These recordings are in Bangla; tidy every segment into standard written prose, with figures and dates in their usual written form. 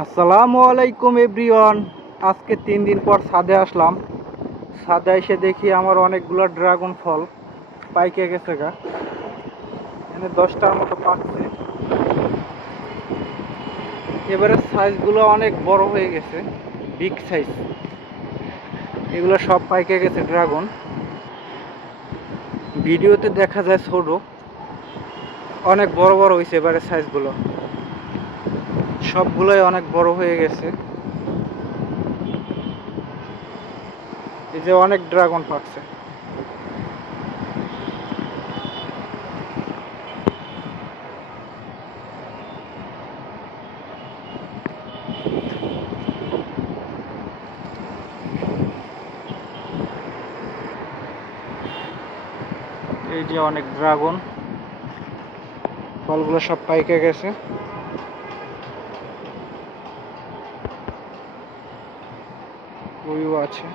আসসালামু আলাইকুম এভরিওয়ান। আজকে 3 দিন পর ছাদে আসলাম। ছাদে এসে দেখি আমার অনেকগুলো ড্রাগন ফল পাইকে গেছে গা। এখানে 10টার মতো পাকছে। এবারে সাইজগুলো অনেক বড় হয়ে গেছে, বিগ সাইজ। এগুলো সব পাইকে গেছে ড্রাগন। ভিডিওতে দেখা যায় ছোট, অনেক বড় বড় হয়েছে এবারে সাইজগুলো। সবগুলোই অনেক বড় হয়ে গেছে। এই যে অনেক ড্রাগন পাকছে। এই যে অনেক ড্রাগন ফলগুলো সব পাইকে গেছে। ওইও আছে।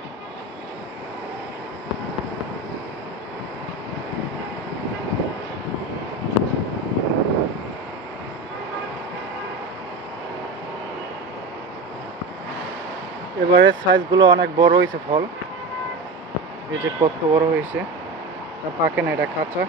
এবারে সাইজগুলো অনেক বড় হয়েছে ফল। এই যে কত বড় হয়েছে, তা পাকে না, এটা কাঁচা।